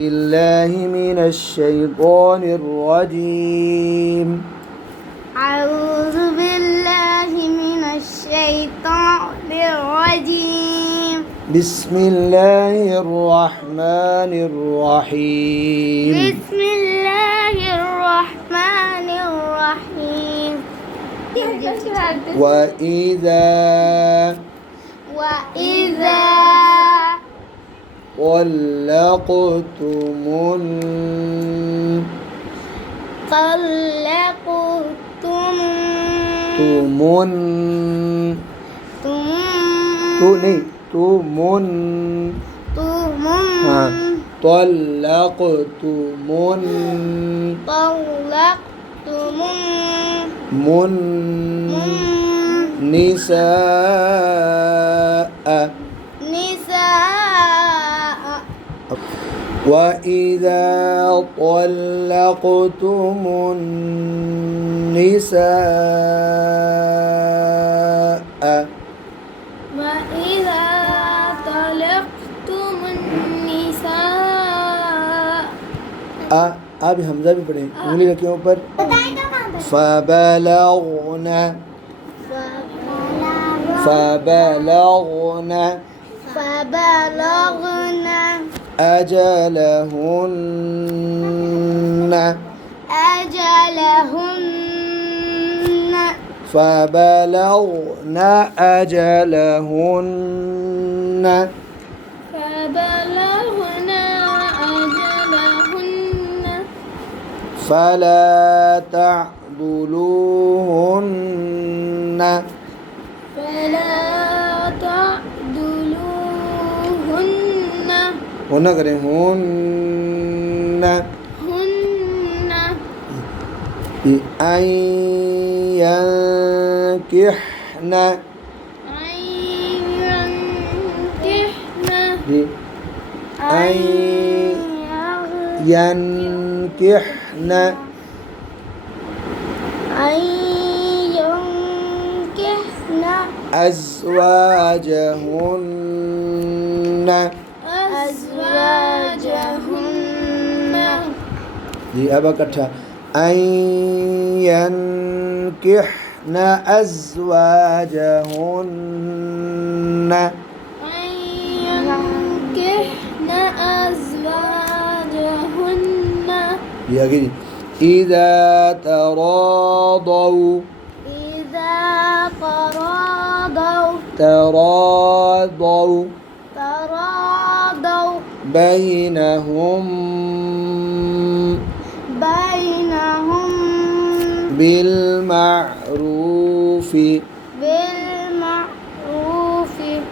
بالله من الشيطان الرجيم. أعوذ بالله من الشيطان الرجيم. بسم الله الرحمن الرحيم. بسم الله الرحمن الرحيم. وإذا طلقتم النساء وإذا طلقتم النساء अभी हमजा भी पढ़े उंगली रखिए ऊपर। फबलगन أجلهن فبلغن أجلهن فلا تعضلوهن होना करें أن ينكحن أزواجهن जी अब इकट्ठा أن ينكحن أزواجهن ये आगे जी إذا تراضوا بينهم بالمعروف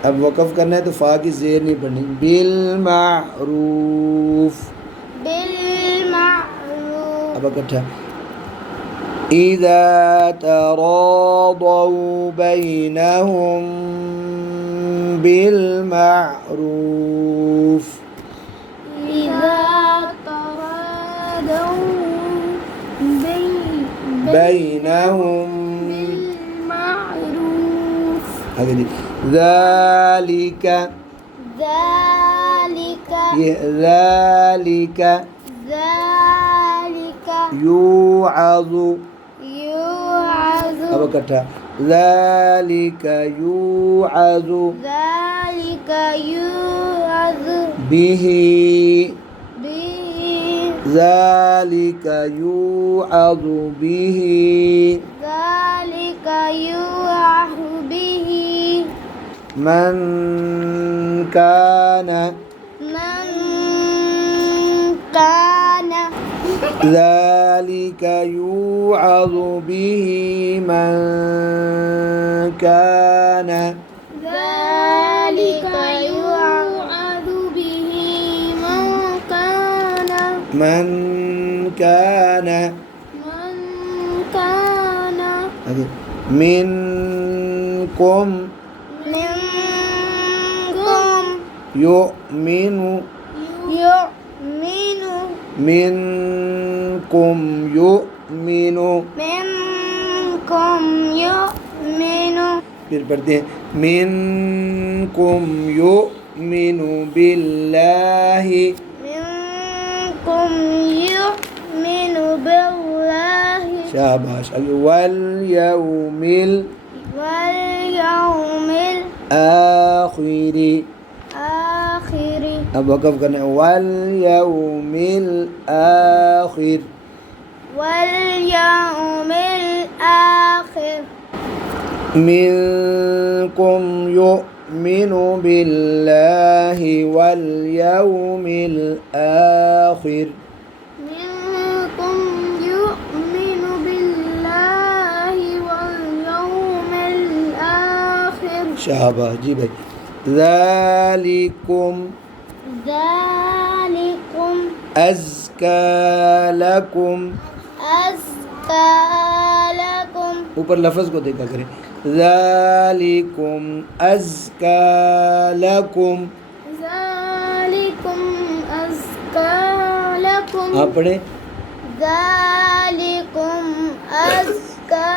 अब वक़फ़ करना है तो फ़ा की ज़ेर नहीं पढ़नी। बिलमारूफ अब इकट्ठा إذا تراضوا بينهم بالمعروف بينهم ذلك يوعظ अब इकट्ठा ذلك يوعظ به ذلك يوعظ به من كان ذلك يوعظ به من كان منكم يؤمن फिर पढ़ते हैं मिनकुम युमिनु बिल्लाहि يؤمن بالله शाबाश अभी वल यौमिल واليوم आखिरी الآخر अब वक़फ़ करना है वल यौमिल आखिर واليوم الآخر मिनकुम युमिनु बिल्लाहि वल यौमिल आखिर منكم يؤمن بالله واليوم الآخر शाबाश जी भाई ذلكم ذلكم अज़का लकुम أزكى لكم ऊपर लफ्ज़ को देखा करें ज़ालिकुम अज़का लकुम ذلكم أزكى لكم आप पढ़े ذلكم أزكى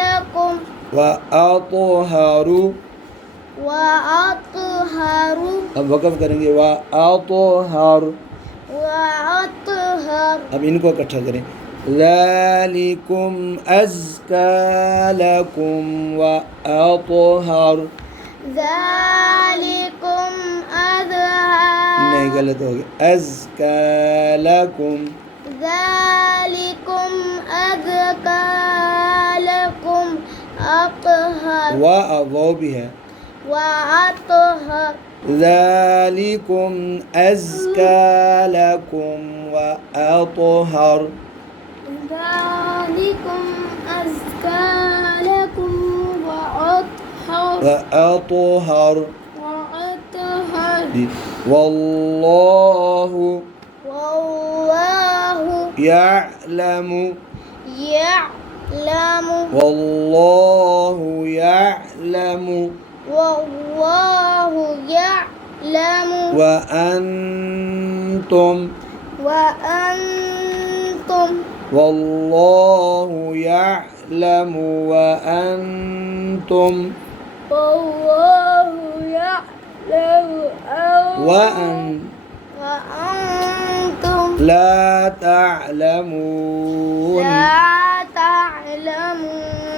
لكم व अतहरु وأطهر अब वक़फ़ करेंगे व अतहर وأطهر अब इनको इकट्ठा करें ज़ालिकुम अज़का लकुम व अतहर ذلكم أزهر नहीं गलत हो गया अज़का लकुम ذلكم أزكى لكم أطهر व अवो भी है وأطهر ذلكم أزكى لكم وأطهر ذلكم أزكى لكم وأطهر وأطهر وأطهر والله والله يعلم يعلم والله يعلم والله يعلم وأنتم وأنتم والله يعلم وأنتم والله يعلم وأنتم لا تعلمون لا تعلمون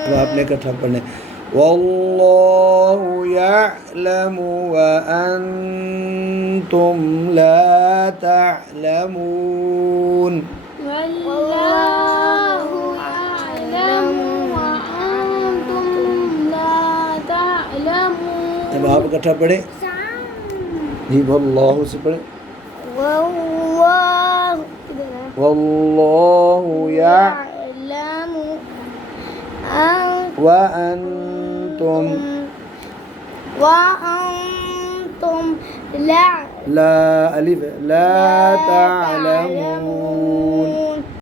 तो आपने इकट्ठा पढ़ने वल्लाहु यअलमु व अंतुम ला तअलमून والله يعلم وأنتم لا تعلمون अब आप इकट्ठा पढ़े जी वल्लाहु से पढ़े والله वल्लाहु يعلم व अंतुम وأنتم لا لا ألف لا تعلمون